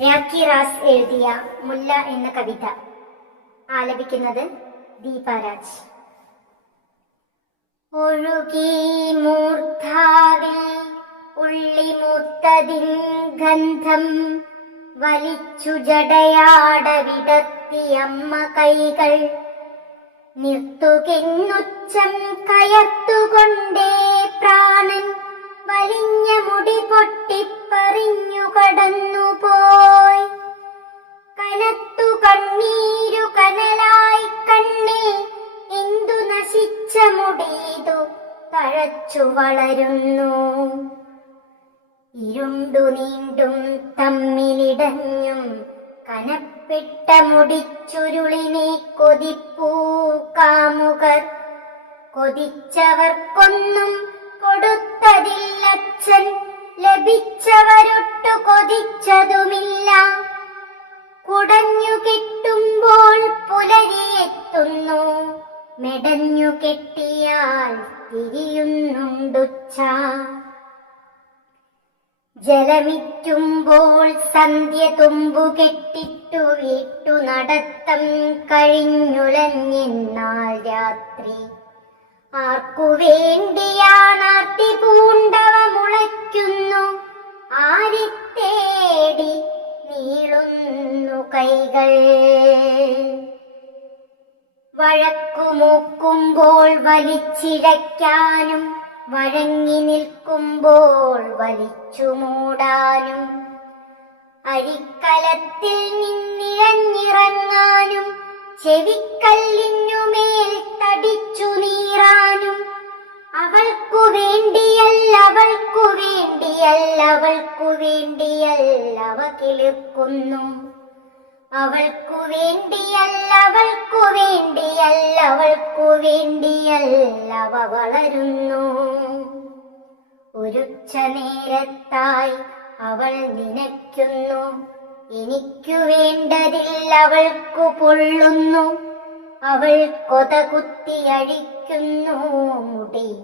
Rakhi Ras എഴുതിയ മുല്ല എന്ന കവിത ആലപിക്കുന്നത് ദീപാരാജ് ഒഴുകി മൂർധാവിൽ ഉള്ളിമൂത്തതിൻ ഗന്ധം വലിച്ചു ജടയാട വിടർത്തിയമ്മ കൈകൾ നിർത്തുകെന്നുച്ചം കയർത്തുകൊണ്ടേ പ്രാണൻ നശിച്ച മുടിയതു തഴച്ചു വളരുന്നു. ഇരുണ്ടു നീണ്ടും തമ്മിലിടഞ്ഞും കനപ്പിട്ട മുടിച്ചുരുളിനെ കൊതിപ്പൂ കാമുകർ. കൊതിച്ചവർക്കൊന്നും കൊടുത്തതില്ലച്ഛൻ ലഭിച്ചവരൊട്ടു കൊതിച്ചതുമില്ല. കുടഞ്ഞു കിട്ടുമ്പോൾ പുലരിയെത്തുന്നു മെടഞ്ഞു കെട്ടിയാൽ തിരിയുന്നുണ്ടുച്ച ജലമിറ്റുമ്പോൾ സന്ധ്യ തുമ്പു കെട്ടിട്ടു വീട്ടു നടത്തം കഴിഞ്ഞുലഞ്ഞെന്നാൽ രാത്രി. ആർക്കു വേണ്ടിയാണാർത്തി പൂണ്ടവ മുളയ്ക്കുന്നു. ആരിത്തേടി തേടി നീളുന്നു കൈകൾ. വഴക്കുമൂക്കുമ്പോൾ വലിച്ചിഴയ്ക്കാനും വഴങ്ങി നിൽക്കുമ്പോൾ വലിച്ചു മൂടാനും അരിക്കലത്തിൽ നിന്നിഴഞ്ഞിറങ്ങാനും ചെവിക്കല്ലിനുമേൽ തടിച്ചു നീറാനും അവൾക്കു വേണ്ടിയല്ല അവൾക്കു വേണ്ടിയല്ല അവൾക്കു വേണ്ടിയല്ല അവ കിളിർക്കുന്നു. അവൾക്കു വേണ്ടിയല്ല അവൾക്കു വേണ്ടിയല്ല അവ വളരുന്നു. ഒരുച്ച നേരത്തായി അവൾ നിനയ്ക്കുന്നു. എനിക്കു വേണ്ടതിൽ അവൾക്കു പൊള്ളുന്നു. അവൾ കൊത കുത്തി അഴിക്കുന്നു. മുടി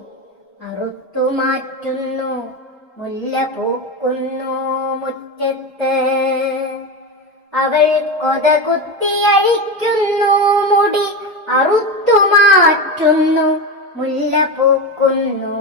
അറുത്തു മാറ്റുന്നു. മുല്ല പൂക്കുന്നു മുറ്റത്ത്. അവൾ കൊത കുത്തി അഴിക്കുന്നു. മാറ്റുന്നു മുല്ല പൂക്കുന്നു.